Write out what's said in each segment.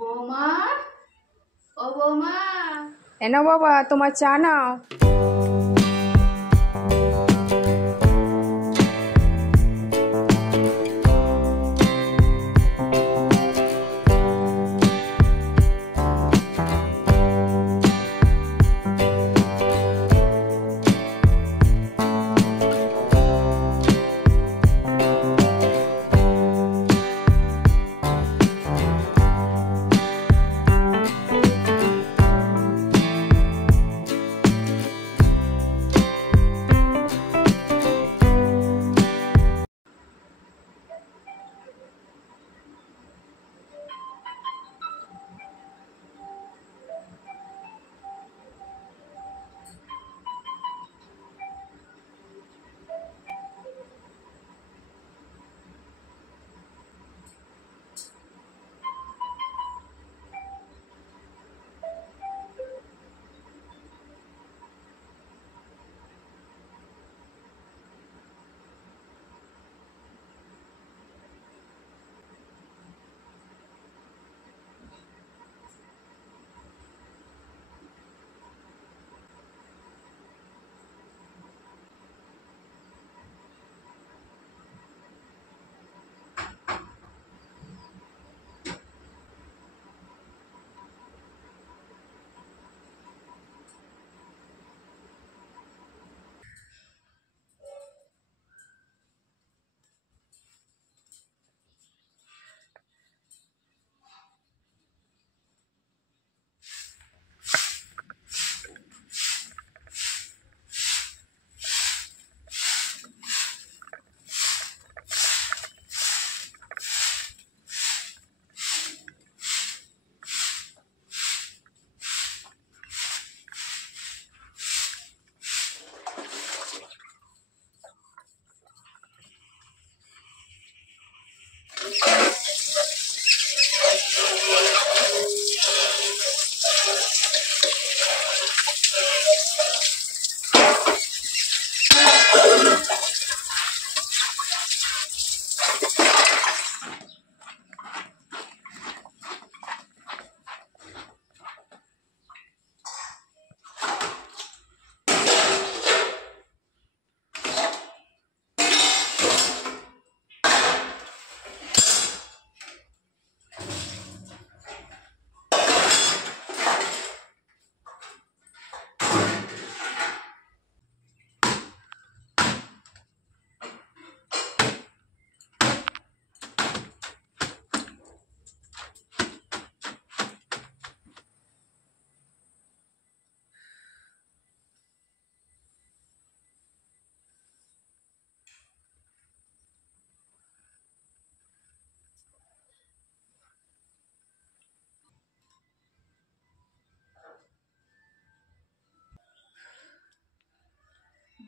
বৌমা, ও বৌমা। এনো বাবা, তোমার চা নাও।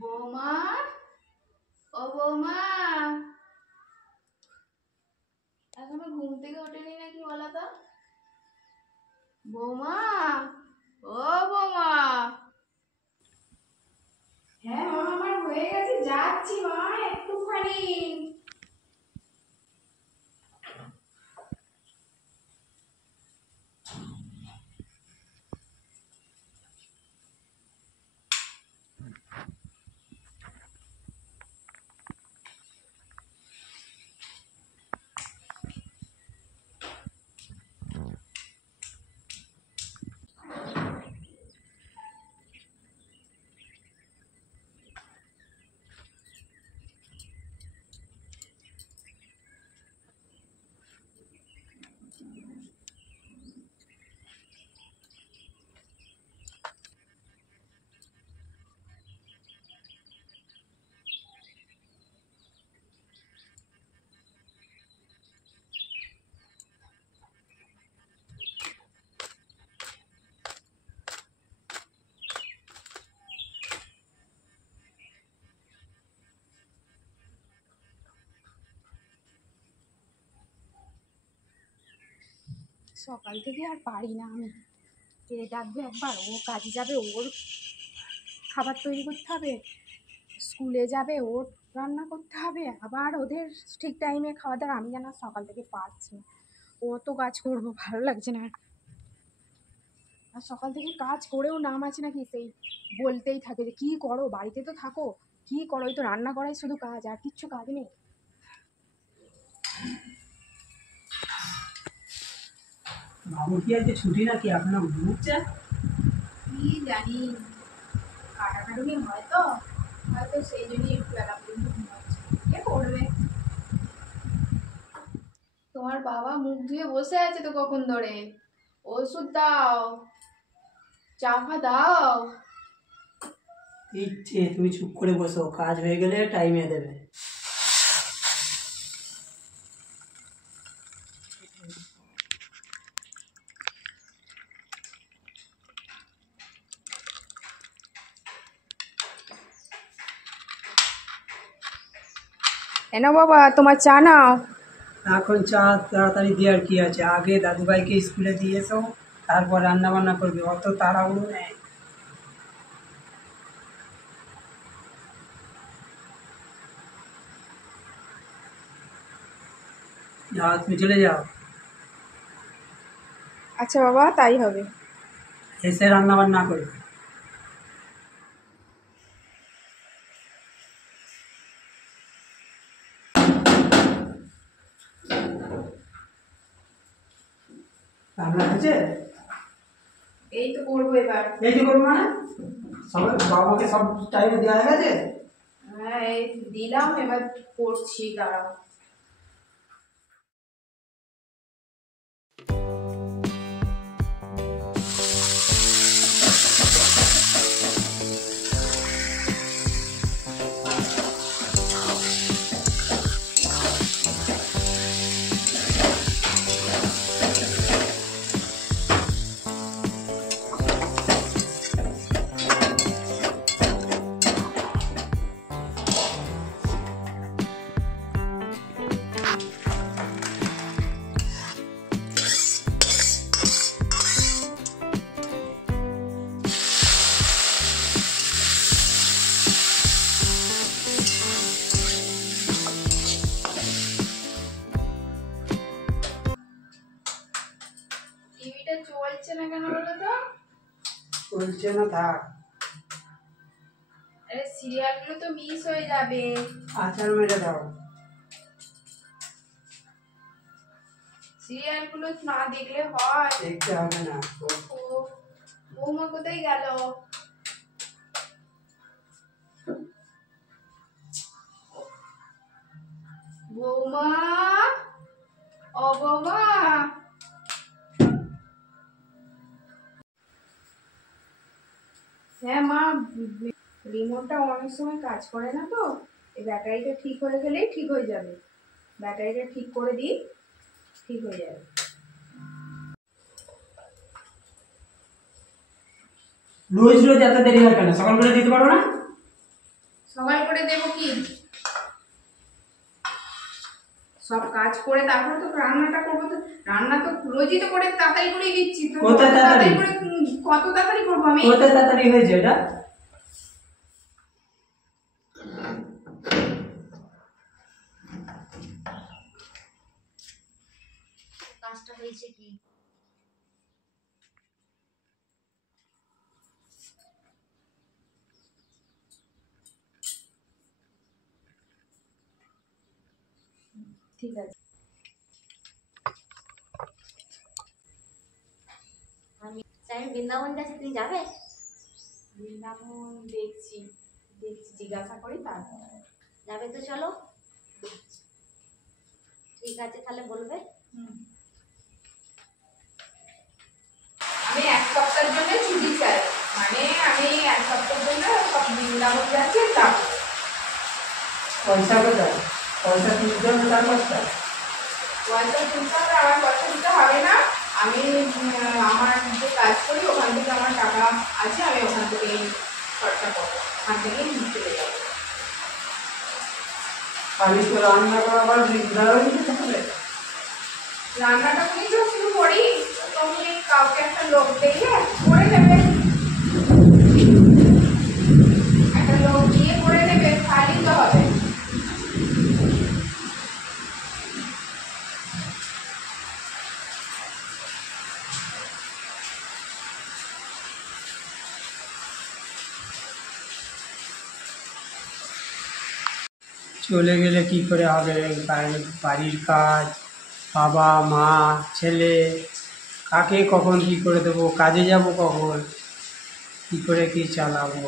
বৌমা, ও বৌমা। এখনো ঘুম থেকে ওঠেনি নাকি বলো তো? বৌমা, ও বৌমা। হ্যাঁ মা, আমার হয়ে গেছে, যাচ্ছি মা, একটুখানি। সকাল থেকে আর পারি না আমি। কে ডাকবে একবার, ও কাজে যাবে, ওর খাবার তৈরি করতে হবে, স্কুলে যাবে, ওর রান্না করতে হবে, আবার ওদের ঠিক টাইমে খাওয়া দাওয়া। আমি যেন সকাল থেকে পারছি না। কত কাজ করবো, ভালো লাগছে না। আর সকাল থেকে কাজ করেও নাম আছে নাকি, সেই বলতেই থাকে যে কী করো, বাড়িতে তো থাকো, কী করো, এই তো রান্না করাই শুধু কাজ, আর কিচ্ছু কাজ নেই। বাবু কি আজকে ছুটি নাকি আপনার ঘুমছে? কি জানি, কাটাকাটুনি হয়তো হয়তো সেই জন্যই একটু বেলা পর্যন্ত ঘুমাচ্ছে। কে করবে? তোমার বাবা মুখ ধুয়ে বসে আছে তো কখন ধরে। ওষুধ দাও, চা ফা দাও। ইচ্ছে, তুমি চুপ করে বসো, কাজ হয়ে গেলে টাইমে দেবে। এনো বাবা, তোমার চা নাও। এখন চা তাড়াতাড়ি দেওয়ার কি আছে? আগে দাদুভাইকে স্কুলে দিয়ে এসো, তারপর রান্না বান্না করবে, অত তাড়াহুড়ো নেই। যাও, তুমি চলে যাও, আচ্ছা বাবা, তাই হবে। এসে রান্না বান্না করবে। রান্না হয়েছে? এই তো করবো এবার। এই যে করবো মানে সবাই বাবাকে সব টাইমে দেওয়া হয়ে গেছে? হ্যাঁ, এই দিলাম, এবার করছি, দাঁড়াও। টিভিটা চলছে না কেন বলো তো? চলছে না, থাক। আরে সিরিয়ালগুলো তো মিস হয়ে যাবে। আচার মেরে দাও। সিরিয়ালগুলো না দেখলে হয়? দেখতে হবে না। ও, বৌমা কোথায় গেল? বৌমা, ও বৌমা। হ্যাঁ মা, রিমোটটা অনেক সময় কাজ করে না তো, এই ব্যাটারিটা ঠিক হয়ে গেলেই ঠিক হয়ে যাবে। ব্যাটারিটা ঠিক করে দিই, ঠিক হয়ে যাবে। রোজ রোজ এত দেরি হয় কেন? সকাল করে দিতে পারো না? সকাল করে দেবো কি? সব কাজ করে তারপরে তো রান্নাটা করবো, তো রান্না তো রোজই তো করে তাড়াতাড়ি করেই দিচ্ছি তো। কোথায় তাড়াতাড়ি? করে কত তাড়াতাড়ি করবো আমি? কোথায় তাড়াতাড়ি হয়েছে এটা? কাজটা হয়েছে কি? ঠিক আছে। আমি বৃন্দাবন যাচ্ছি, তুমি যাবে? বৃন্দাবন দেখছি, জিজ্ঞাসা করি তারপর। যাবে তো চলো। ঠিক আছে, তাহলে বলবে। আমি এক সপ্তাহের জন্য ছুটি চাই, মানে আমি এক সপ্তাহের জন্য সব বৃন্দাবন যাচ্ছি। তা পয়সা কোথায়? পয়সা তুলতে হবে তার কষ্ট। পয়সা তুলতে হবে, আমার পয়সা দিতে হবে না। আমি আমার যে কাজ করি ওখান থেকে আমার টাকা আছে, আমি ওখান থেকেই খরচা করবো, ওখান থেকেই চলে যাবো। আমি তো রান্না করা আবার বৃন্দাবন যেতে হবে। রান্নাটা তুমি তো শুরু করি, তুমি কাউকে একটা লোক দেখে করে নেবে, একটা লোক দিয়ে করে নেবে, খালি তো হবে। চলে গেলে কি করে হবে? বাড়ির কাজ, বাবা মা ছেলে, কাকে কখন কি করে দেবো, কাজে যাব কখন, কি করে কি চালাবো?